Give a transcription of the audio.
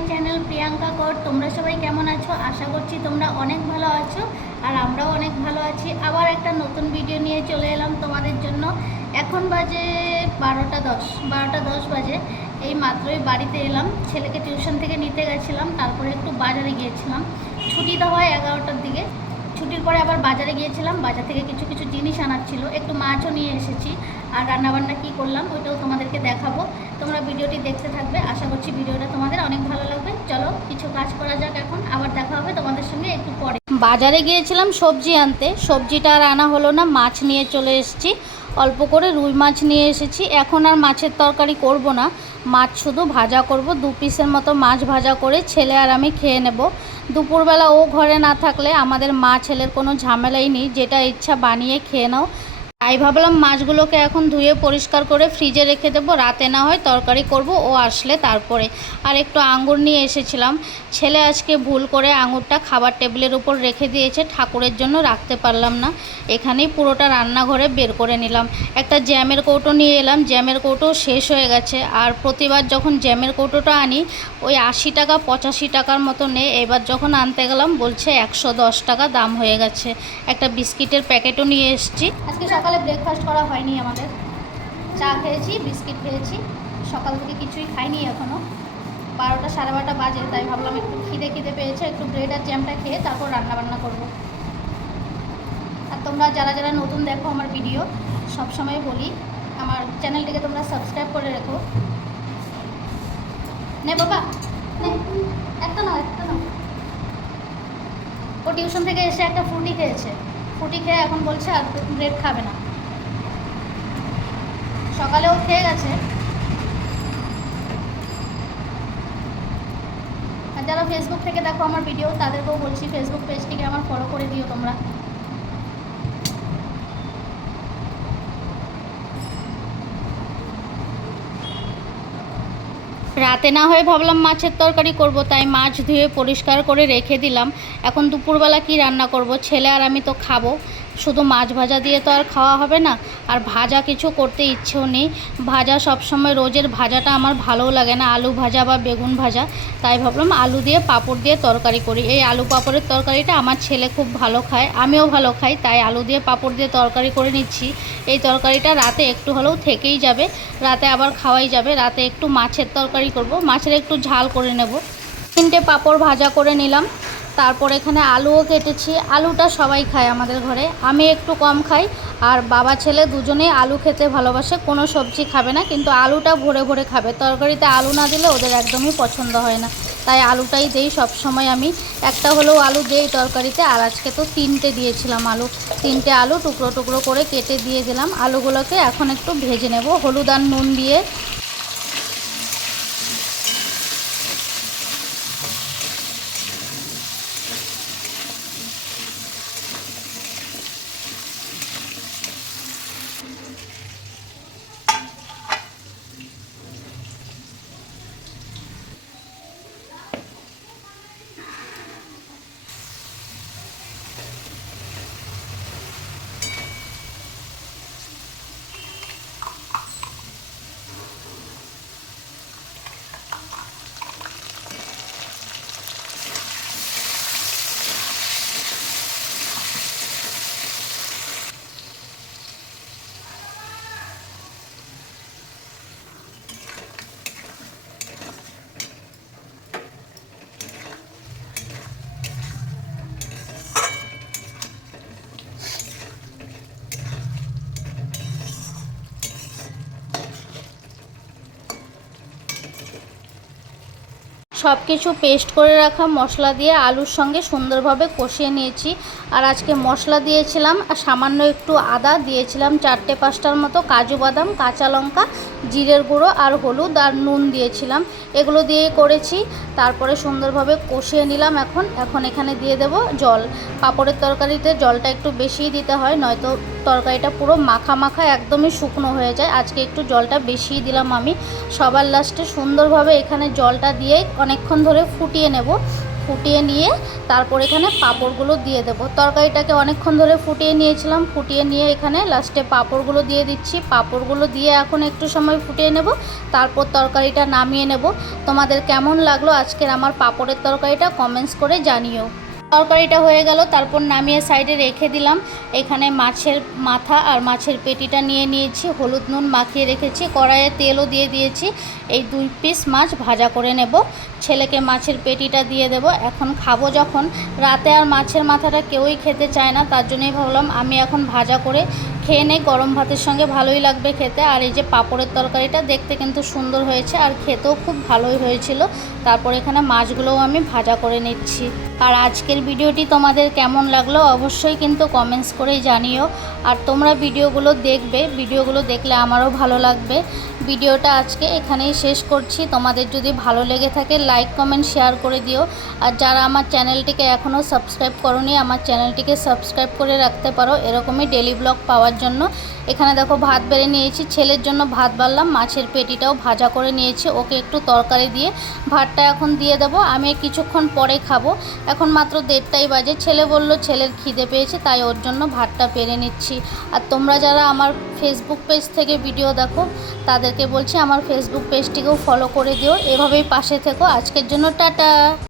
My channel Priyanka কর। তোমরা সবাই কেমন আছো? আশা করছি তোমরা অনেক ভালো আছো, আর আমরাও অনেক ভালো আছি। আবার একটা নতুন ভিডিও নিয়ে চলে এলাম তোমাদের জন্য। এখন বাজে 12টা 10 বাজে। এই মাত্রই বাড়িতে এলাম, ছেলেকে টিউশন থেকে নিতে গেছিলাম, তারপরে একটু বাজারে গিয়েছিলাম। ছুটি তো হয় 11টার দিকে, ছুটির পরে আবার বাজারে গিয়েছিলাম। বাজার থেকে কিছু কিছু জিনিস আনার ছিল, একটু মাছও নিয়ে এসেছি। আর রান্নাবান্না কী করলাম ওইটাও তোমাদেরকে দেখাবো। তোমরা ভিডিওটি দেখতে থাকবে, আশা করছি ভিডিওটা তোমাদের অনেক ভালো লাগবে। চলো কিছু কাজ করা যাক, এখন আবার দেখা হবে তোমাদের সঙ্গে একটু পরে। বাজারে গিয়েছিলাম সবজি আনতে, সবজিটা আর আনা হলো না, মাছ নিয়ে চলে এসেছি। অল্প করে রুই মাছ নিয়ে এসেছি। এখন আর মাছের তরকারি করব না, মাছ শুধু ভাজা করব। 2 পিসের মতো মাছ ভাজা করে ছেলে আর আমি খেয়ে নেব। দুপুরবেলা ও ঘরে না থাকলে আমাদের মা ছেলের কোনো ঝামেলাই নেই, যেটা ইচ্ছা বানিয়ে খেয়ে নাও। তাই ভাবলাম মাছগুলোকে এখন ধুয়ে পরিষ্কার করে ফ্রিজে রেখে দেবো, রাতে না হয় তরকারি করব ও আসলে তারপরে। আর একটু আঙুর নিয়ে এসেছিলাম, ছেলে আজকে ভুল করে আঙুরটা খাবার টেবিলের উপর রেখে দিয়েছে, ঠাকুরের জন্য রাখতে পারলাম না। এখানেই পুরোটা রান্নাঘরে বের করে নিলাম। একটা জ্যামের কৌটো নিয়ে এলাম, জ্যামের কৌটো শেষ হয়ে গেছে। আর প্রতিবার যখন জ্যামের কৌটোটা আনি ওই 80 টাকা 85 টাকার মতো নেই। এবার যখন আনতে গেলাম বলছে 110 টাকা দাম হয়ে গেছে। একটা বিস্কিটের প্যাকেটও নিয়ে এসেছি। আজকে সকালে ব্রেকফাস্ট করা হয়নি আমাদের, চা খেয়েছি, বিস্কিট খেয়েছি, সকাল থেকে কিছুই খাইনি এখনও। 12টা 12:30 বাজে, তাই ভাবলাম একটু খিদে পেয়েছে, একটু ব্রেড আর জ্যামটা খেয়ে তারপর রান্নাবান্না করব। আর তোমরা যারা যারা নতুন দেখো আমার ভিডিও, সবসময় বলি আমার চ্যানেলটিকে তোমরা সাবস্ক্রাইব করে রেখো। নে বাবা নে, একটা নাও। ও টিউশন থেকে এসে একটা ফ্রুটি খেয়েছে, ফ্রুটি খেয়ে এখন বলছে আর ব্রেড খাবে না। সকালেও খেয়ে গেছে। আর যারা ফেসবুক থেকে দেখো আমার ভিডিও তাদেরকেও বলছি ফেসবুক পেজটিকে আমার ফলো করে দিও তোমরা। রাতে না হয়ে ভাবলাম মাছের তরকারি করব, তাই মাছ ধুয়ে পরিষ্কার করে রেখে দিলাম। এখন দুপুরবেলা কি রান্না করব, ছেলে আর আমি তো খাবো, শুধু মাছ ভাজা দিয়ে তো আর খাওয়া হবে না। আর ভাজা কিছু করতে ইচ্ছেও নেই, ভাজা সবসময় রোজের ভাজাটা আমার ভালোও লাগে না, আলু ভাজা বা বেগুন ভাজা। তাই ভাবলাম আলু দিয়ে পাঁপড় দিয়ে তরকারি করি। এই আলু পাঁপড়ের তরকারিটা আমার ছেলে খুব ভালো খায়, আমিও ভালো খাই, তাই আলু দিয়ে পাঁপড় দিয়ে তরকারি করে নিচ্ছি। এই তরকারিটা রাতে একটু হলেও থেকেই যাবে, রাতে আবার খাওয়াই যাবে। রাতে একটু মাছের তরকারি করব, মাছের একটু ঝাল করে নেব। 3টে পাঁপড় ভাজা করে নিলাম। তারপর এখানে আলুও কেটেছি। আলুটা সবাই খায় আমাদের ঘরে, আমি একটু কম খাই, আর বাবা ছেলে দুজনেই আলু খেতে ভালোবাসে। কোনো সবজি খাবে না, কিন্তু আলুটা ভরে ভরে খাবে। তরকারিতে আলু না দিলে ওদের একদমই পছন্দ হয় না, তাই আলুটাই দেই সবসময়। আমি একটা হলেও আলু দেই তরকারিতে। আর আজকে তো 3টে দিয়েছিলাম আলু, 3টে আলু টুকরো টুকরো করে কেটে দিয়ে দিলাম। আলুগুলোকে এখন একটু ভেজে নেব হলুদ আর নুন দিয়ে। সব কিছু পেস্ট করে রাখা মশলা দিয়ে আলুর সঙ্গে সুন্দরভাবে কষিয়ে নিয়েছি। আর আজকে মশলা দিয়েছিলাম সামান্য একটু আদা দিয়েছিলাম, 4টে 5টার মতো কাজু বাদাম, কাঁচা লঙ্কা, জিরের গুঁড়ো আর হলুদ আর নুন দিয়েছিলাম, এগুলো দিয়ে করেছি। তারপরে সুন্দরভাবে কষিয়ে নিলাম। এখন এখানে দিয়ে দেব জল। পাঁপড়ের তরকারিতে জলটা একটু বেশিই দিতে হয়, নয়তো তরকারিটা পুরো মাখা মাখা একদমই শুকনো হয়ে যায়। আজকে একটু জলটা বেশিই দিলাম আমি। সবার লাস্টে সুন্দরভাবে এখানে জলটা দিয়ে অনেকক্ষণ ধরে ফুটিয়ে নেব। ফুটিয়ে নিয়ে তারপর এখানে পাঁপড়গুলো দিয়ে দেবো। তরকারিটাকে অনেকক্ষণ ধরে ফুটিয়ে নিয়েছিলাম, ফুটিয়ে নিয়ে এখানে লাস্টে পাঁপড়গুলো দিয়ে দিচ্ছি। পাঁপড়গুলো দিয়ে এখন একটু সময় ফুটিয়ে নেব, তারপর তরকারিটা নামিয়ে নেব। তোমাদের কেমন লাগলো আজকের আমার পাঁপড়ের তরকারিটা কমেন্টস করে জানিও। তরকারিটা হয়ে গেল, তারপর নামিয়ে সাইডে রেখে দিলাম। এখানে মাছের মাথা আর মাছের পেটিটা নিয়ে নিয়েছি, হলুদ নুন মাখিয়ে রেখেছি, কড়াইয়ে তেলও দিয়ে দিয়েছি। এই 2 পিস মাছ ভাজা করে নেব। ছেলেকে মাছের পেটিটা দিয়ে দেব। এখন খাবো যখন, রাতে আর মাছের মাথাটা কেউই খেতে চায় না, তার জন্যই ভাবলাম আমি এখন ভাজা করে খেয়ে নেই। গরম ভাতের সঙ্গে ভালোই লাগবে খেতে। আর এই যে পাঁপড়ের তরকারিটা দেখতে কিন্তু সুন্দর হয়েছে আর খেতেও খুব ভালোই হয়েছিল। তারপর এখানে মাছগুলোও আমি ভাজা করে নিচ্ছি। আর আজকের ভিডিওটি তোমাদের কেমন লাগলো অবশ্যই কিন্তু কমেন্টস করেই জানিও। আর তোমরা ভিডিওগুলো দেখবে, ভিডিওগুলো দেখলে আমারও ভালো লাগবে। ভিডিওটা আজকে এখানেই শেষ করছি। তোমাদের যদি ভালো লেগে থাকে লাইক কমেন্ট শেয়ার করে দিও। আর যারা আমার চ্যানেলটিকে এখনও সাবস্ক্রাইব করোনি, আমার চ্যানেলটিকে সাবস্ক্রাইব করে রাখতে পারো এরকমই ডেলি ব্লগ পাওয়ার জন্য। এখানে দেখো ভাত বেড়ে নিয়েছি, ছেলের জন্য ভাত বাড়লাম, মাছের পেটিটাও ভাজা করে নিয়েছি, ওকে একটু তরকারি দিয়ে ভাতটা এখন দিয়ে দেবো। আমি কিছুক্ষণ পরে খাবো, এখন মাত্র 1:30টাই বাজে। ছেলে বলল ছেলের খিদে পেয়েছে, তাই ওর জন্য ভাতটা পেরে নিচ্ছি। আর তোমরা যারা আমার ফেসবুক পেজ থেকে ভিডিও দেখো তাদেরকে বলছি আমার ফেসবুক পেজটিকেও ফলো করে দিও। এভাবেই পাশে থেকো। আজকের জন্য টাটা।